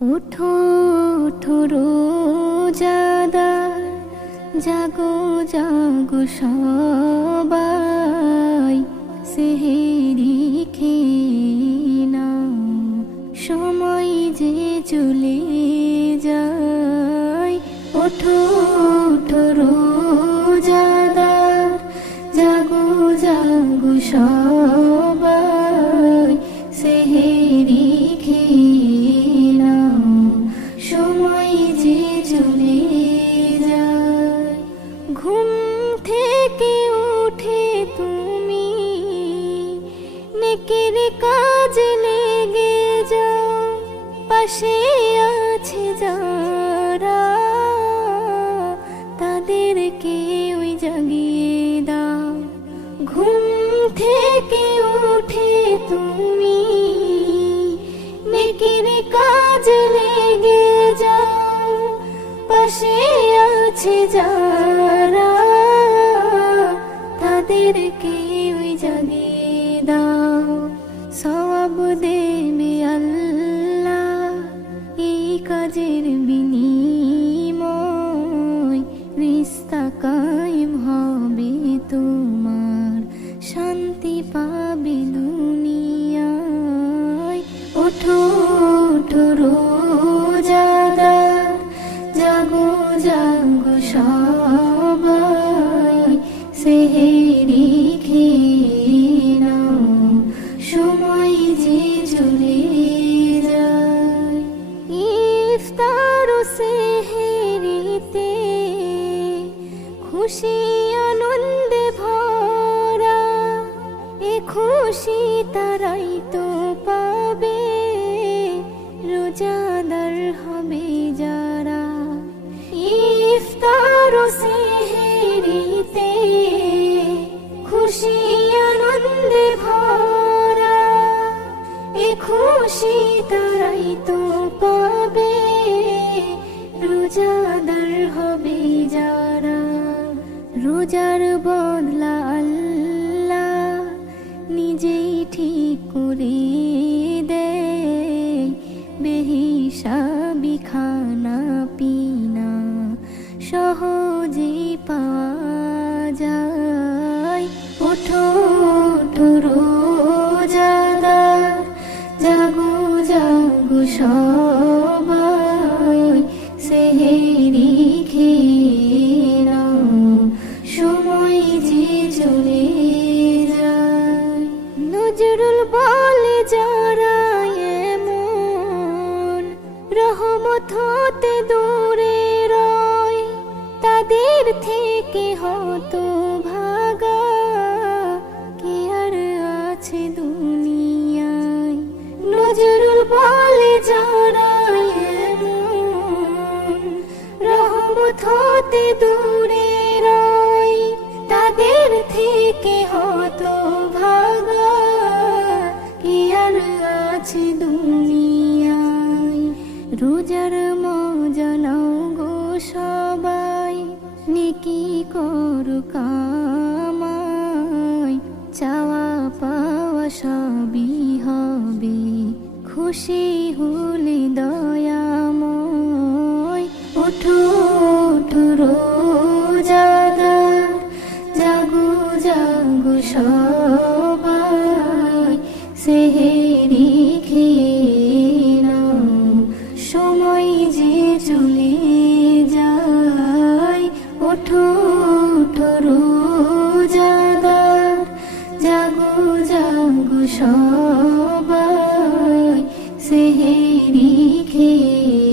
উঠো উঠো রোজাদার, জাগো জাগো সবাই, সেহেরি খেয়ে নাও, সময় যে চলে যায়। ওঠো ওঠো রোজাদার, জাগো জাগো সবাই, সেহেরি খেয়ে নাও, সময় যে চলে যায়। ঘুম থেকে উঠে তুমি নেকের কাজে লেগে যাও, পাশে আছে যারা তাদেরকে ওই জাগিয়ে দাও। ঘুম থেকে উঠে তুমি নেকের কাজে লেগে যাও, পাশে আছে যারা তাদেরকে ওই জাগিয়ে দাও। সওয়াব দেবে আল্লাহ এই কাজের বিনিময়, রিশতা কায়েম হবে তোমার, শান্তি পাবে দুনিয়ায়। ওঠো ওঠো রোজাদার, জাগো জাগো সবাই, সেহেরি খেয়ে নাও, সময় যে চলে যায়। ইফতার ও সেহেরিতে খুশি আনন্দে ভরা, এ খুশি তারাই তো পাবে রোজাদার হবে যারা। ইফতার ও সেহেরিতে খুশি আনন্দে ভরা, এ খুশি তারাই তো পাবে রোজাদার হবে যারা। রোজার বদলা আল্লাহ নিজেই ঠিক করে দেয়, বেহিসাবি খানা পিনা সহজেই পাওয়া যায়। ওঠো ওঠো রোজাদার, জাগো জাগো সবাই, সেহেরি খেয়ে নাও, সময় যে চলে যায়। নজরুল বলে যারা এমন রহমত হতে দূরে রয়, তাদের থেকে হতো ভাগা কে আর আছে দুনিয়ায়। নজরুল বলে যারা এমন রহমত হতে দূরে রয়, তাদের থেকে হতো ভাগা কে আর আছে দুনিয়ায়। রোজার মজা নাও গো সবাই, নেকি করো কামাই, চাওয়া পাওয়া সবই হবে খুশি হলে দয়াময়। ওঠো ওঠো রোজাদার, জাগো জাগো সবাই, সেহেরি খেয়ে নাও, সময় যে চলে যায়। ওঠো ওঠো রোজাদার, জাগো জাগো সবাই, সেহেরি খেয়ে